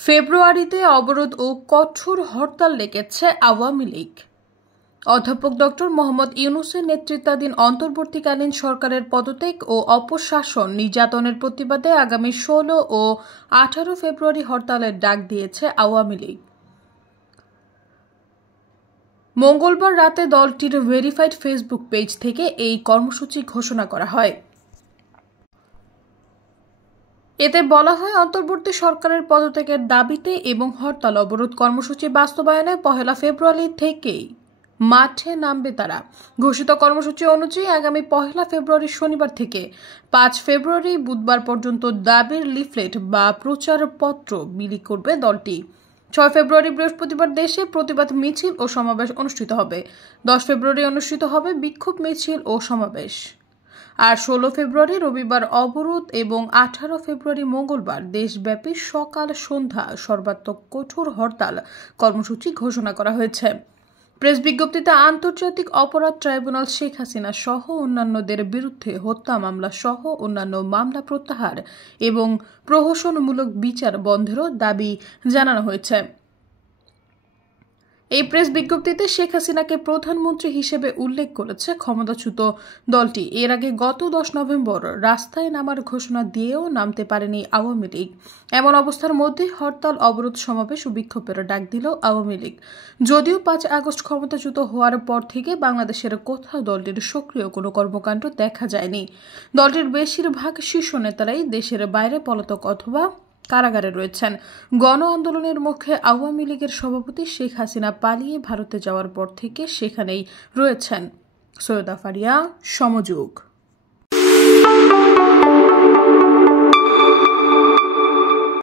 ফেব্রুয়ারিতে অবরোধ ও কঠোর হরতাল ডেকেছে আওয়ামী লীগ। অধ্যাপক ডক্টর মোহাম্মদ ইউনূসের নেতৃত্বাধীন অন্তর্বর্তীকালীন সরকারের পদত্যাগ ও অপশাসন নির্যাতনের প্রতিবাদে আগামী 16 ও 18 ফেব্রুয়ারি হরতালের ডাক দিয়েছে আওয়ামী লীগ। মঙ্গলবার রাতে দলটির ভেরিফাইড ফেসবুক পেজ থেকে এই কর্মসূচি ঘোষণা করা হয়। এতে বলা হয়, অন্তর্বর্তী সরকারের পদত্যাগের দাবিতে এবং হরতাল অবরোধ কর্মসূচি বাস্তবায়নে 1 ফেব্রুয়ারি থেকেই মাঠে নামবে তারা। ঘোষিত কর্মসূচি অনুযায়ী আগামী 1 ফেব্রুয়ারি শনিবার থেকে 5 ফেব্রুয়ারি বুধবার পর্যন্ত দাবির লিফলেট বা প্রচারপত্র বিলি করবে দলটি। 6 ফেব্রুয়ারি বৃহস্পতিবার দেশে প্রতিবাদ মিছিল ও সমাবেশ অনুষ্ঠিত হবে। 10 ফেব্রুয়ারি অনুষ্ঠিত হবে বিক্ষোভ মিছিল ও সমাবেশ। আর 16 ফেব্রুয়ারি রবিবার অবরোধ এবং 18 ফেব্রুয়ারি মঙ্গলবার দেশব্যাপী সকাল সন্ধ্যা সর্বাত্মক কঠোর হরতাল কর্মসূচি ঘোষণা করা হয়েছে। প্রেস বিজ্ঞপ্তিতে আন্তর্জাতিক অপরাধ ট্রাইব্যুনাল শেখ হাসিনা সহ অন্যান্যদের বিরুদ্ধে হত্যা মামলা সহ অন্যান্য মামলা প্রত্যাহার এবং প্রহসনমূলক বিচার বন্ধেরও দাবি জানানো হয়েছে। এই প্রেস বিজ্ঞপ্তিতে শেখ হাসিনাকে প্রধানমন্ত্রী হিসেবে উল্লেখ করেছে ক্ষমতাচ্যুত দলটি। এর আগে গত 10 নভেম্বর রাস্তায় নামার ঘোষণা দিয়েও নামতে পারেনি আওয়ামী লীগ। এমন অবস্থার মধ্যে হরতাল অবরোধ সমাবেশ ও বিক্ষোভের ডাক দিল আওয়ামী লীগ। যদিও 5 আগস্ট ক্ষমতাচ্যুত হওয়ার পর থেকে বাংলাদেশের কোথাও দলটির সক্রিয় কোনো কর্মকাণ্ড দেখা যায়নি। দলটির বেশিরভাগ শীর্ষ নেতারাই দেশের বাইরে পলাতক অথবা কারাগারে রয়েছেন। গণ আন্দোলনের মুখে আওয়ামী লীগের সভাপতি শেখ হাসিনা পালিয়ে ভারতে যাওয়ার পর থেকে সেখানেই রয়েছেন। সৈয়দা ফারিয়া, সমযোগ।